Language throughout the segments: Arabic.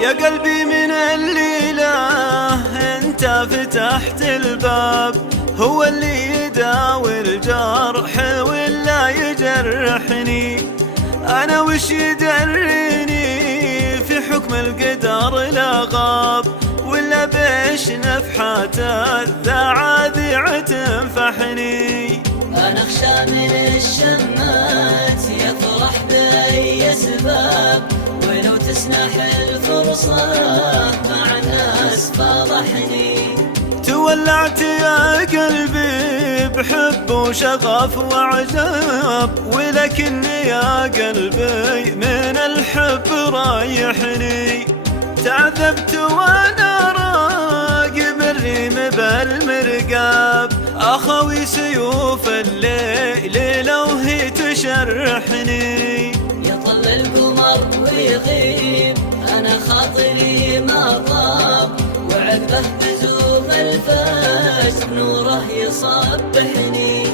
يا قلبي من الليلة انت فتحت الباب، هو اللي يداوي الجرح ولا يجرحني. انا وش يدريني في حكم القدر لا غاب، ولا بيش نفحات الذعاذيع تنفحني. انا اخشى من الشمات يفرح باي سباب، ولو تسنح الفرصة مع ناس فضحني. تولعت يا قلبي بحب وشغف وعجب، ولكني يا قلبي من الحب رايحني. تعذبت وانا راقب الريم بالمرقاب، اخوي سيوف الليل لو هي تشرحني. يطل القمر ويغيب انا خاطري ما طاب، وعقبه بزوغ الفجر نوره يصبحني.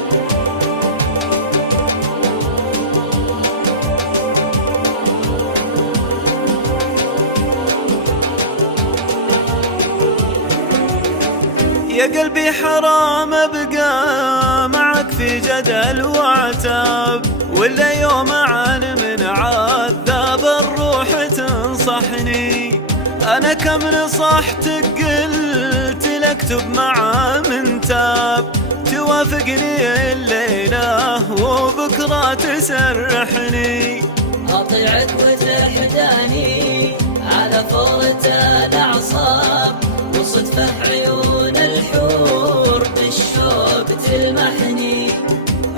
يا قلبي حرام ابقى معك في جدل وعتاب، ولا يوم عن من عذاب الروح تنصحني. انا كم نصحتك قلت لك اكتب مع من تاب، توافقني الليلة وبكرة تسرحني. اطيعك وتحداني على فورة الاعصاب، وصدفة عيون الحور بالشوق تلمحني.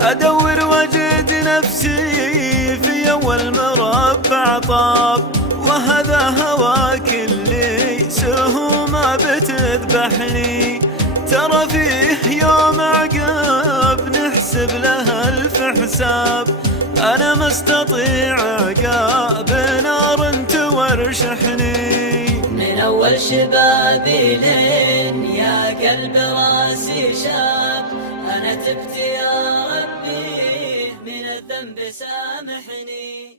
ادور وجد نفسي في اول مربع طاب، وهذا هواك اللي سهومه بتذبحني. ترى فيه يوم عقاب نحسب له الف حساب، انا ما استطيع عقاب نار تورشحني. من اول شبابي لين يا قلب راسي شاب، انا تبت يا ربي من الذنب سامحني.